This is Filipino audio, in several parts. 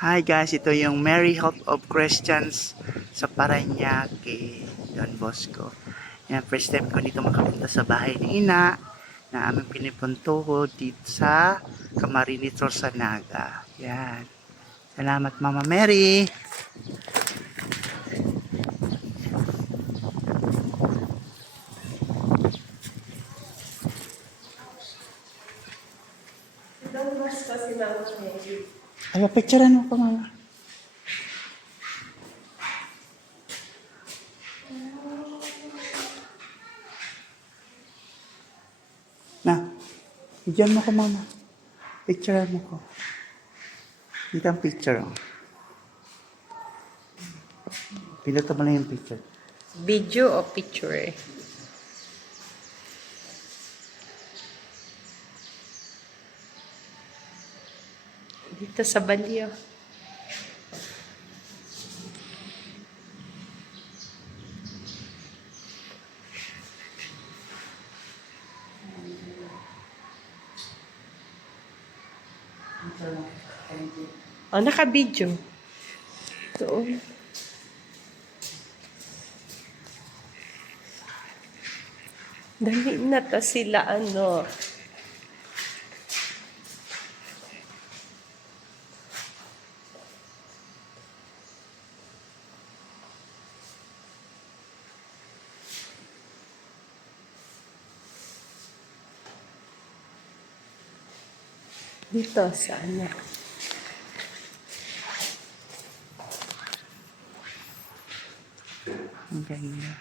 Hi guys, ito yung Mary Hope of Christians sa Parañaque, Don Bosco. Yan, first time ko dito makapunta sa bahay ni Ina na aming pinipuntuho dito sa Camarines Rorsanaga. Yan. Salamat Mama Mary. Don Bosco si Mama Mary. Ay, picturean mo pa Mama. Na, bigyan mo ko Mama. Picturean mo ko. Dito ang picture. Oh. Pinuto mo lang yung picture. Video o picture? Dito sa Balyo. Oh, naka-video. Ito. Dali na to sila, ano. Dito sa ano. Ang ganda.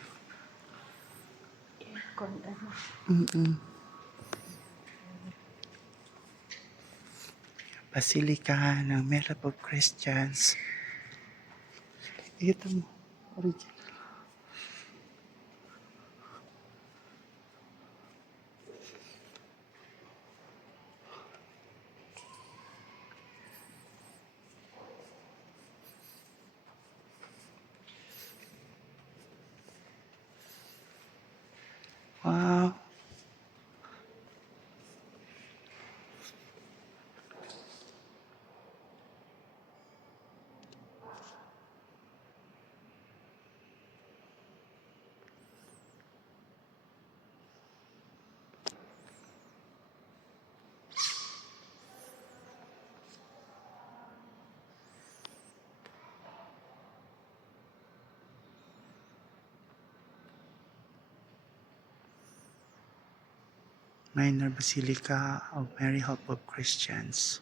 Aircon, ano. Basilica ng Mary Hope of Christians. Ito mo. Original. Wow. Minor Basilica of Mary Hope of Christians.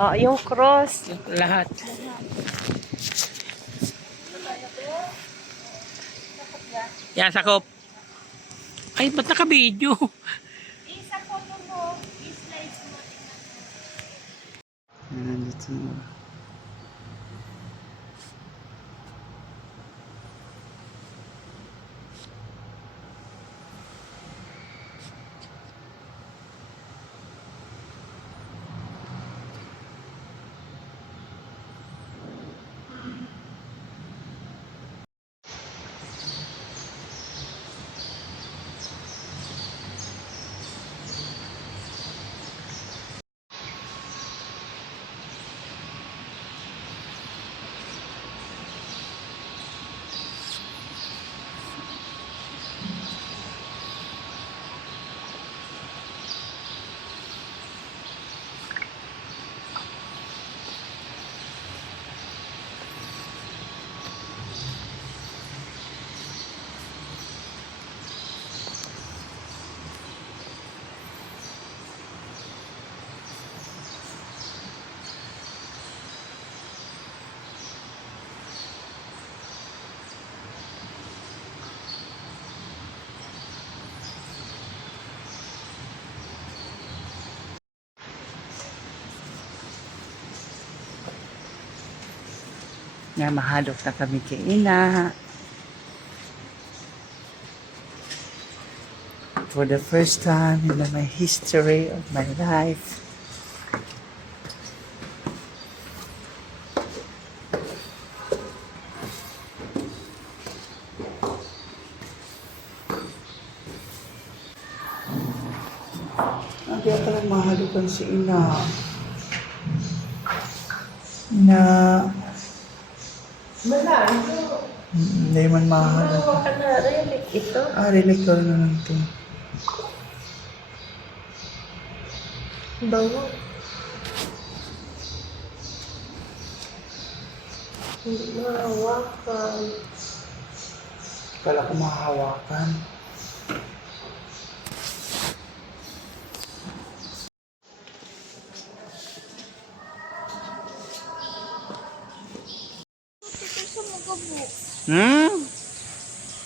Oh, yung cross. Lahat. Yan, sakop. Ay, ba't naka-video? Nandito mo. Nga mahalok na kami kay Ina. For the first time in my history of my life. Ang kaya talagang mahalikan si Ina. Ina. Malayo. Hindi man mahal. Ano ka na, relic ito? Relate ko na lang ito. Bawa. Hindi mahawakan. Kala ko mahahawakan.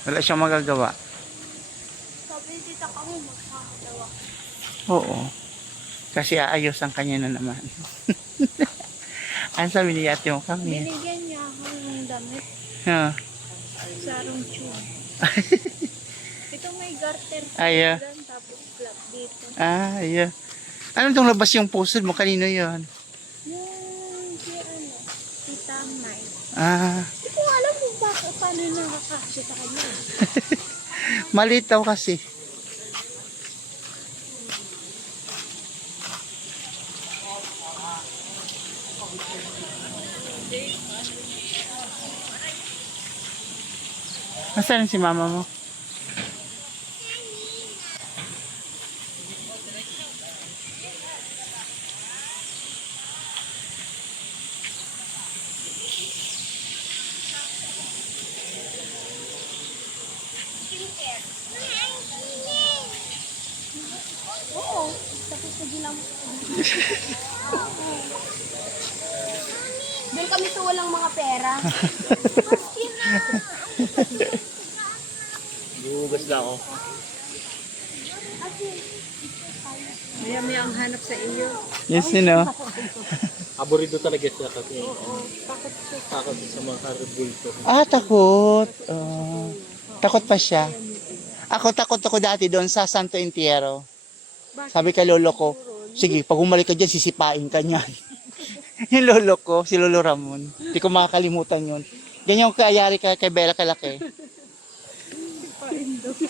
Wala siyang magagawa. Sabi ni tita kami magsasalawa. Oo. Kasi aayos ang kanya na naman. Ano sabi ni ate mo kami? Binigyan niya ako ng damit Ha. sa arong tube. Ito may garter Aya. dyan, tapos flap dito. Iya. Ano itong labas yung pusod mo? Kanino yon? Yung si ano, tita May. Hindi ko alam kung bakit paano nakakasya sa kanya. Maliit daw kasi. Nasaan si mama mo? Oo, tapos nagilang mo. Doon kami sa walang mga pera. Bugas na ako. Maya-maya ang hanap sa iyo. Yes, no? Aburido talaga siya kasi. Takot sa mga bulto. Takot. Takot pa siya. Takot ako dati doon sa Santo Entierro. Sabi kay lolo ko, sige, pag umalik ka dyan, sisipain ka niyan. Yung lolo ko, si Lolo Ramon. Hindi ko makakalimutan yun. Ganyan yung kayari kay Bella Kalaki.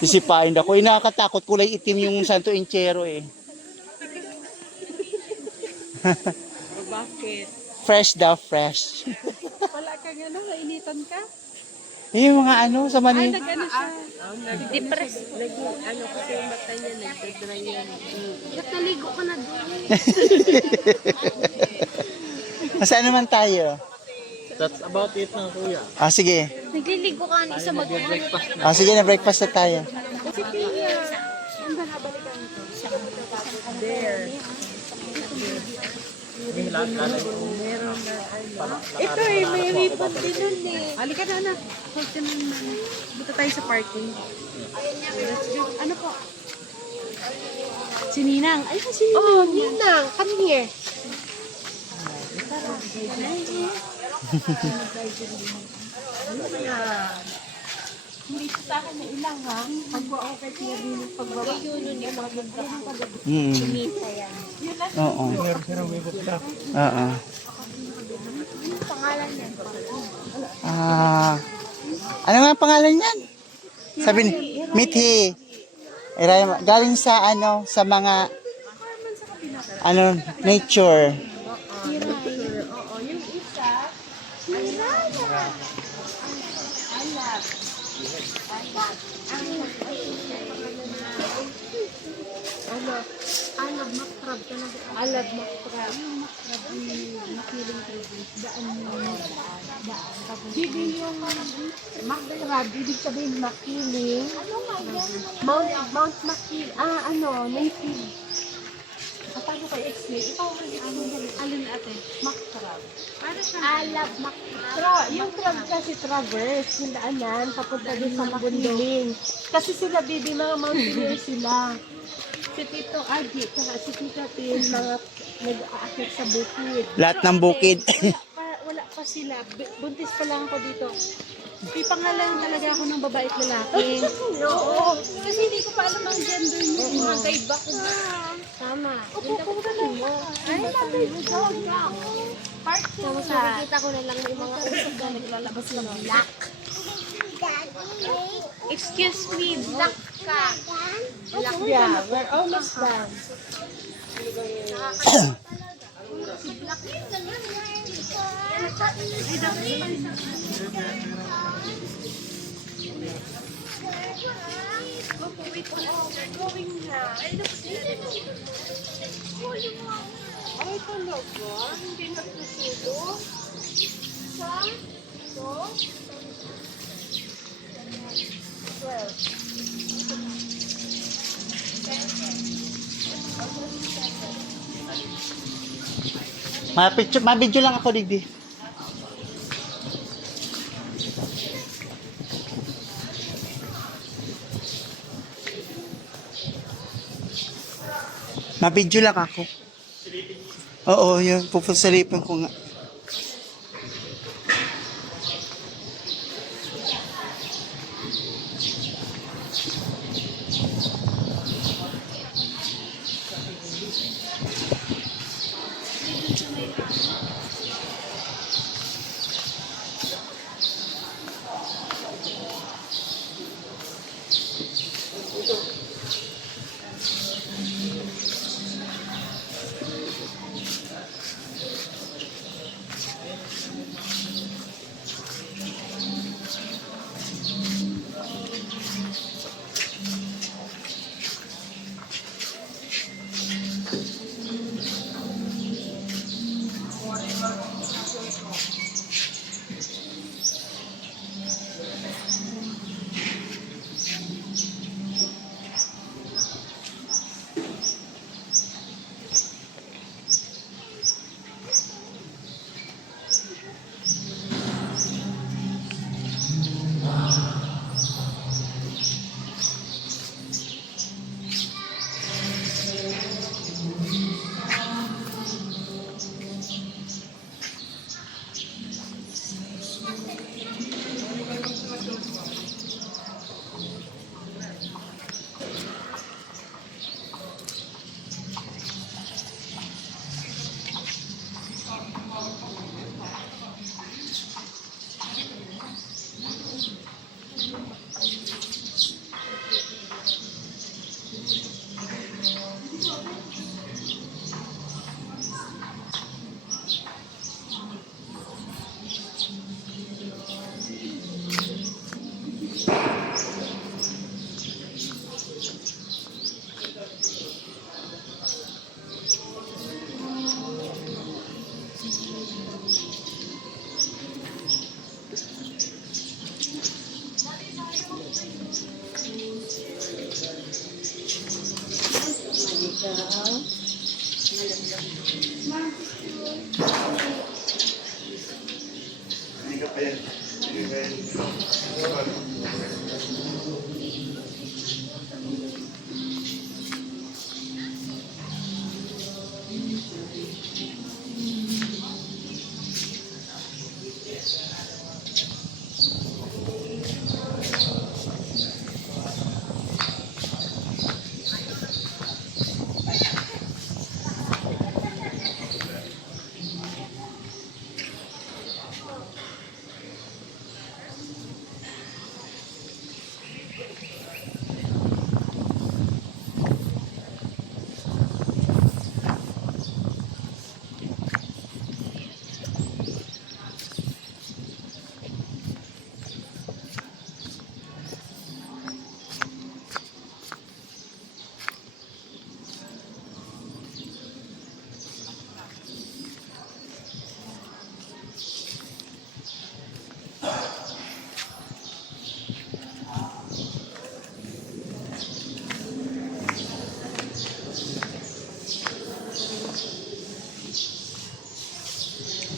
Sisipain ako. Nakakatakot, kulay itim yung Santo Entierro eh. Bakit? Fresh daw, fresh. Wala ka nga na, nainitan ka? Yung mga ano, sa mani. Nag-ano siya? Depressed. Ano kasi yung mata niya, nagdadry yan. Ba't naligo ka na doon? Saan naman tayo? That's about it na kuya. Sige. Nagliligo ka na isa Breakfast na. Sige na, breakfast na tayo. There. Ito eh, may ribbon din nun eh. Halika na, anak. Huwag naman. Buta tayo sa parking. Ano po? Si Ninang. Ay, si Ninang. Oh, Ninang, come here. Hindi ko sa akin na ilang ha. Pagwa ako kay Tia Dino, pagbaba. Yun yung maganda. Sumita yan. Oo. Oo. Pangalan niya. Ano nga ang pangalan niyan? Sabi ni Mithi. Galing sa ano, sa mga ano, nature. Oo, yung isa, Alab makrab ka na. alad makrab. Makiling tribute. Daan mo. Bibi yung makrab, ibig sabihin makiling. Ano nga yan? Mount Makiling, native. Paano kayo explain? Ikaw ang explain. Alin ate? Makrab. Para siya. Alab makrab. Yung crab kasi traverse, yung daanan, papunta din sa Makiling. Kasi sila, bibi, mga mountaineer sila. Si Tito Adi, tsaka si Tita Tin, mga nag-aakit sa bukid. Lahat ng bukid. Wala pa sila. Buntis pa lang ako dito. May pangalan talaga ako ng babae at lalaki. Oo. Kasi hindi ko pa alam ang gender niyo. Mga guide ba ko? Tama. Opo, po talaga. Ay, mabay mo. Part 2 Tapos nakikita ko na lang may mga usap na naglalabas ng black. Excuse me, black ka. Black, yeah. We're almost done. Ay, talaga? Hindi nagsusulo? Sa? Ito? 12. Ma-video lang ako, Digdi. Ma-video lang ako. Oo, yun. Pupusalipan ko nga.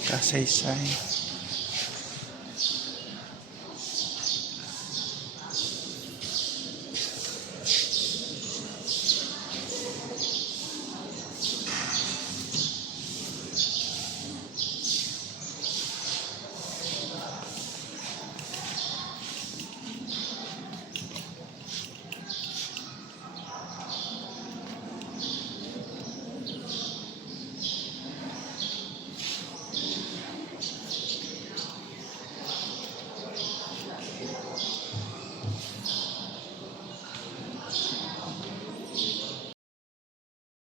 Kasaysay.